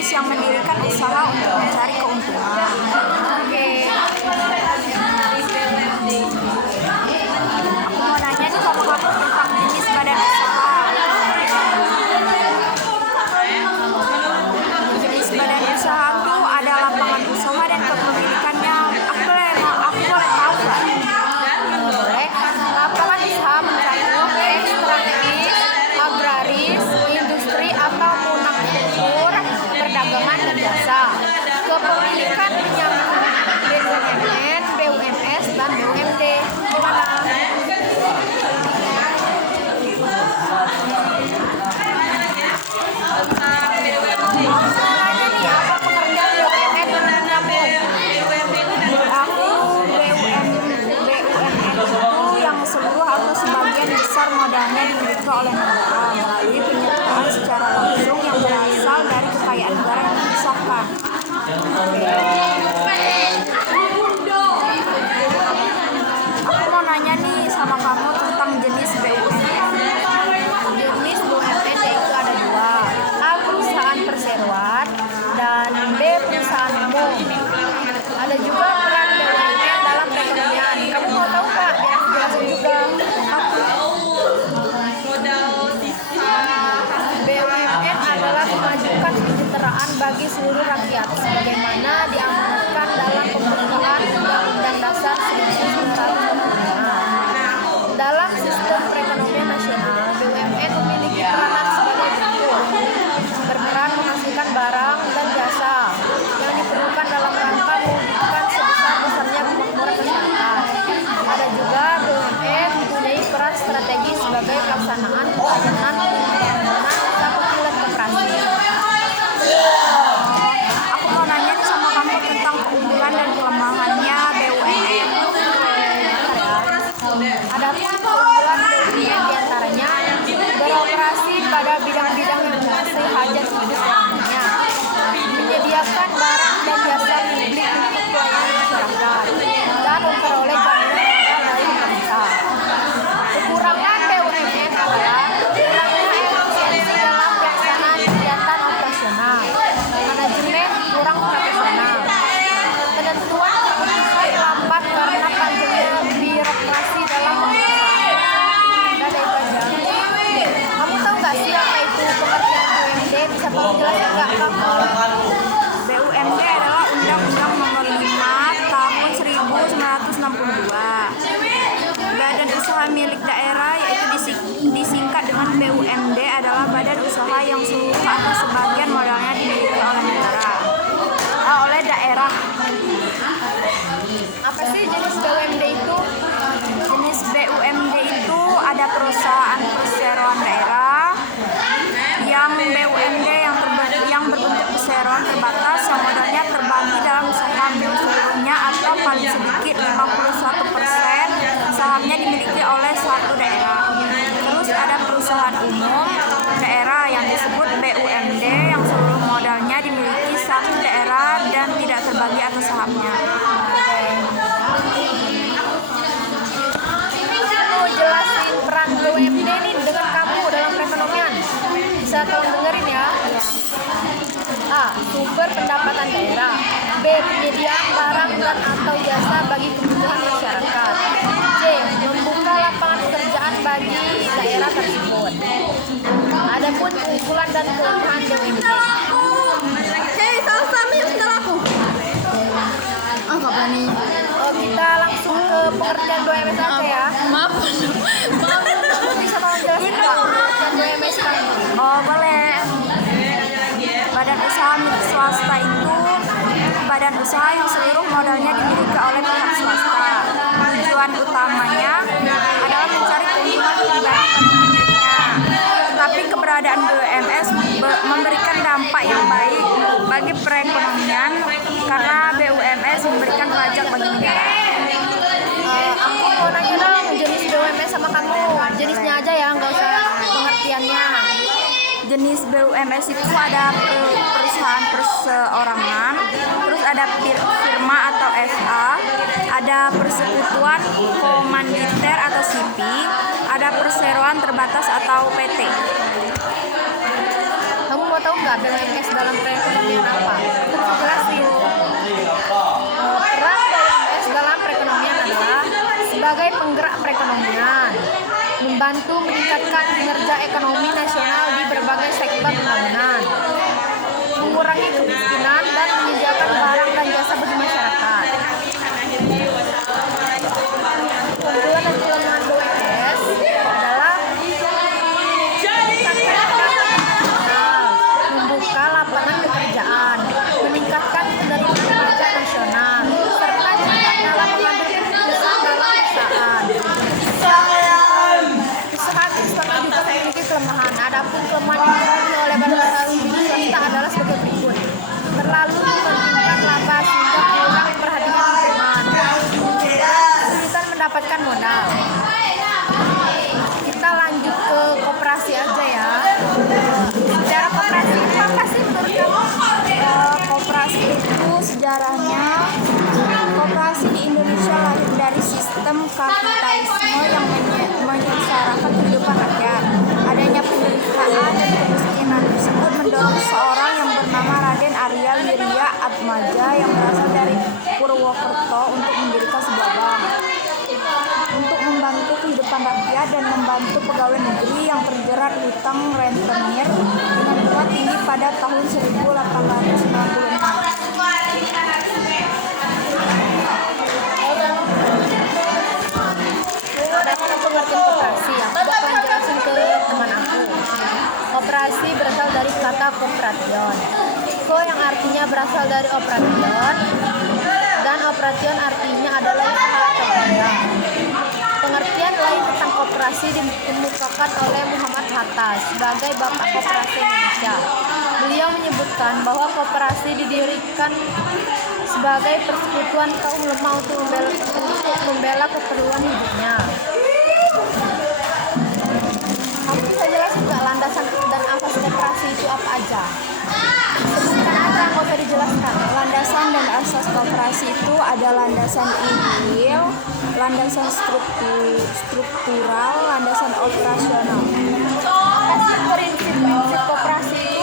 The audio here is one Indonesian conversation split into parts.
jenis yang mendirikan usaha untuk mencari keuntungan. Oke. Aku mau nanya nih sama kamu tentang jenis badan usaha. Jenis badan usaha itu ada lapangan usaha dan kepemilikannya. Aku boleh tahu nggak? Boleh. Lapangan usaha mencakup strategis, agraris, industri atau manufaktur, perdagangan dan jasa. Kepemilikan menyangkut BUMN, BUMS dan BUMD. Gimana? Sebenarnya nih, apa pekerjaan BUMN menurut kamu? Aku BUMN itu yang seluruh atau sebagian besar modalnya dimiliki oleh negara melalui penyertaan secara langsung yang berasal dari kekayaan negara yang dipisahkan. Aku mau nanya nih sama kamu tentang jenis BUMN. Jenis BUMN yaitu ada dua, A. Perusahaan perseroan dan B. Perusahaan umum. Ada juga peran BUMN dalam perekonomian. Kamu mau tahu Kak? Biar aku jelasin juga. BUMN adalah memajukan kesejahteraan bagi seluruh rakyat, sebagaimana diamanatkan dalam pembukaan Undang-Undang Dasar 1945. Dalam sistem perekonomian nasional, BUMN memiliki peranan sebagai berikut: berperan menghasilkan barang dan jasa yang diperlukan dalam rangka mewujudkan sebesar-besarnya kemakmuran masyarakat. Ada juga BUMN mempunyai peran strategis sebagai pelaksanaan pelayanan pembangunan usaha kecil dan koperasi. Aku mau nanya nih sama kamu tentang keunggulan dan kelemahannya BUMN. Ada keunggulan BUMN diantaranya beroperasi pada bidang-bidang yang menguasai hajat hidup selamanya, menyediakan barang dan jasa publik untuk pelayanan masyarakat, dan memperoleh jaminan modal dari pemerintah. Kekurangan BUMN adalah kurangnya efisiensi dalam pelaksanaan kegiatan operasional, manajemen kurang profesional, ketentuan keputusan lambat karena panjangnya birokrasi dalam pengurusan. Dan itu aja. Kamu tahu nggak sih apa itu pengertian BUMD? Bisa tolong jelasin nggak kamu? BUMD adalah Undang-Undang Nomor 5 Tahun 1962. Badan usaha milik daerah, yaitu disingkat dengan BUMD, adalah badan usaha yang seluruh atau sebagian modalnya dimiliki oleh negara, oleh daerah. Apa sih jenis BUMD itu? Jenis BUMD itu ada perusahaan perseroan daerah, yang BUMD yang berbentuk perseroan terbatas yang modalnya terbagi dalam saham yang seluruhnya atau paling sedikit 51% sahamnya dimiliki oleh suatu daerah. Terus ada perusahaan umum daerah yang disebut BUMD yang seluruh modalnya dimiliki satu daerah dan tidak terbagi atas sahamnya. Mau jelasin peran BUMD ini dengan kamu dalam perekonomian. Bisa tolong dengerin ya. A. Sumber pendapatan daerah. B. Penyediaan barang dan atau jasa bagi kebutuhan masyarakat. C. Membuka lapangan pekerjaan bagi daerah tersebut. Adapun keunggulan dan kelemahan BUMD. Hei, salam ya sebentar aku. Ah, nggak berani. Kita langsung ke pengertian BUMN saja ya. Maaf. Bisa tolong jelasin nggak pengertian BUMN sekarang? Oh, boleh. Badan usaha milik swasta itu badan usaha yang seluruh modalnya dimiliki oleh pihak swasta. Tujuan utamanya adalah mencari keuntungan pribadi bagi dirinya. Tetapi keberadaan BUMS memberikan dampak yang baik bagi perekonomian karena BUMS memberikan pajak bagi negara. Aku mau nanya dong jenis BUMN sama kamu. Jenisnya aja ya, nggak usah pengertiannya. Jenis BUMS itu ada perusahaan perseorangan, terus ada firma atau SA, ada persekutuan komanditer atau SIPI, ada perseroan terbatas atau PT. Kamu mau tahu nggak nggak BUMS dalam perekonomian apa? Aku jelasin. Peran BUMS dalam perekonomian adalah sebagai penggerak perekonomian, membantu meningkatkan kinerja ekonomi nasional di berbagai sektor pembangunan, mengurangi kemiskinan dan menyediakan barang dan jasa bagi masyarakat. Keunggulan dan kelemahan BUMS adalah membuka lapangan pekerjaan, meningkatkan penerimaan pajak nasional, serta cepat dalam mengambil keputusan dalam perusahaan. Usaha ekspor juga memiliki kelemahan. Adapun kelemahan yang dimiliki oleh badan swasta adalah sebagai berikut: terlalu mementingkan laba sehingga kurang perhatian lingkungan, kesulitan mendapatkan modal. Kita lanjut ke koperasi aja ya. Sejarah koperasi itu apa sih menurut kamu? Koperasi itu sejarahnya, koperasi di Indonesia lahir dari sistem kapitalisme yang menyengsarakan kehidupan rakyat. Adanya penderitaan dan kemiskinan tersebut mendorong seorang yang bernama Raden Arya Wirya Atmaja yang berasal dari Purwokerto untuk mendirikan sebuah bank untuk membantu kehidupan rakyat dan membantu pegawai negeri yang terjerat hutang rentenir dengan bunga tinggi pada tahun 1896. Adapun pengertian koperasi, aku bakalan jelasin ke teman aku. Koperasi berasal dari kata kooperation. Ko yang artinya berasal dari operation, dan operation artinya adalah usaha atau bidang. Pengertian lain tentang koperasi dikemukakan oleh Muhammad Hatta sebagai Bapak Koperasi Indonesia. Beliau menyebutkan bahwa koperasi didirikan sebagai persekutuan kaum lemah untuk membela keperluan hidupnya. Kamu bisa jelasin nggak landasan dan asas koperasi itu apa aja? Sebutkan aja, nggak usah dijelaskan. Landasan dan asas koperasi itu ada landasan ideal, landasan struktural, landasan operasional. Apa sih prinsip-prinsip koperasi itu?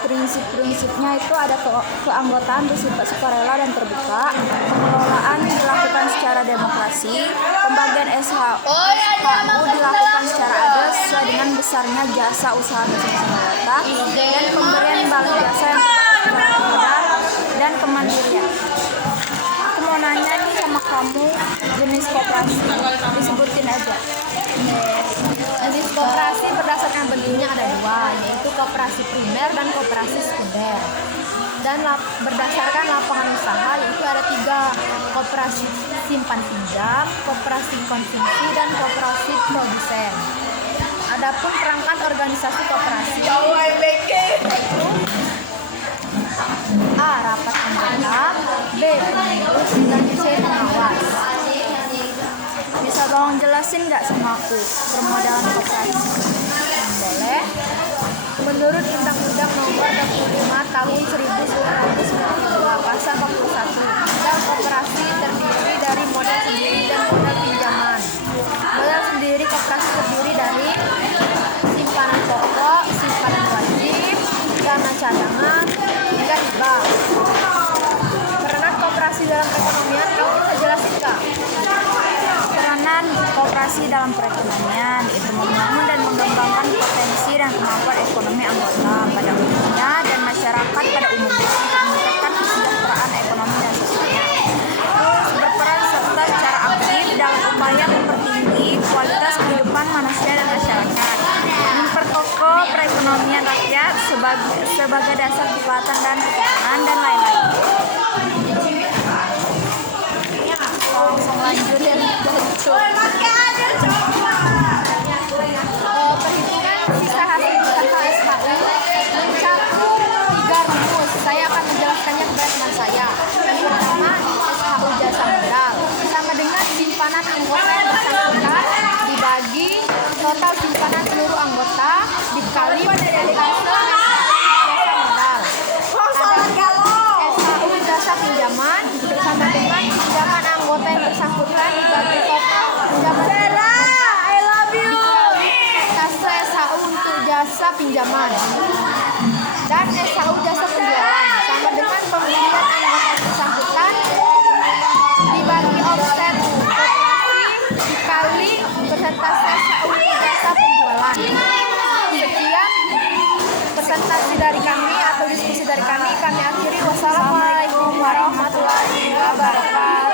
Prinsip-prinsipnya itu ada keanggotaan bersifat sukarela dan terbuka, pengelolaan dilakukan secara demokrasi, pembagian SHU dilakukan secara adil sesuai dengan besarnya jasa usaha masing-masing anggota, dan pemberian balas jasa yang terbatas modal dan kemandirian. Aku mau nanya nih sama kamu, jenis koperasi disebutin aja. Jenis koperasi berdasarkan bentuknya ada dua, yaitu koperasi primer dan koperasi sekunder. Dan berdasarkan lapangan usaha yaitu ada tiga: koperasi simpan pinjam, koperasi konsumsi, dan koperasi produsen. Adapun perangkat organisasi koperasi yaitu A. Rapat anggota, B. Pengurus, dan C. Pengawas. Bisa tolong jelasin nggak sama aku permodalan koperasi? Boleh. Menurut Undang-Undang Nomor 25 Tahun 1992 Pasal 41, modal koperasi terdiri dari modal sendiri dan modal pinjaman. Modal sendiri koperasi terdiri dari simpanan pokok, simpanan wajib, dana cadangan, hingga riba. Peranan koperasi dalam perekonomian, kamu bisa jelasin nggak? Peranan koperasi dalam perekonomian itu membangun dan mengembangkan potensi dan kemampuan ekonomi anggota pada umumnya dan masyarakat pada umumnya untuk meningkatkan kesejahteraan ekonomi dan sosialnya. Terus berperan serta secara aktif dalam upaya mempertinggi kualitas kehidupan manusia dan masyarakat, memperkokoh perekonomian rakyat sebagai dasar kekuatan dan keamanan dan lain-lain. Langsung lanjutin. Perhitungan sisa hasil usaha SHU mencakup 3 rumus. Saya akan menjelaskannya kepada teman saya. Yang pertama, SHU jasa modal sama dengan simpanan anggota yang bersangkutan dibagi total simpanan seluruh anggota dikali persentase jasa modal. SHU jasa pinjaman sama dengan pinjaman anggota yang bersangkutan dibagi total pinjaman dikali persentase SHU untuk jasa pinjaman. dan SAU jasa penjualan sama dengan pembelian anggota bersangkutan dibagi offset koperasi dikali persentase SAU jasa penjualan. Sekian presentasi dari kami atau diskusi dari kami akhiri. Wassalamualaikum warahmatullahi wabarakatuh.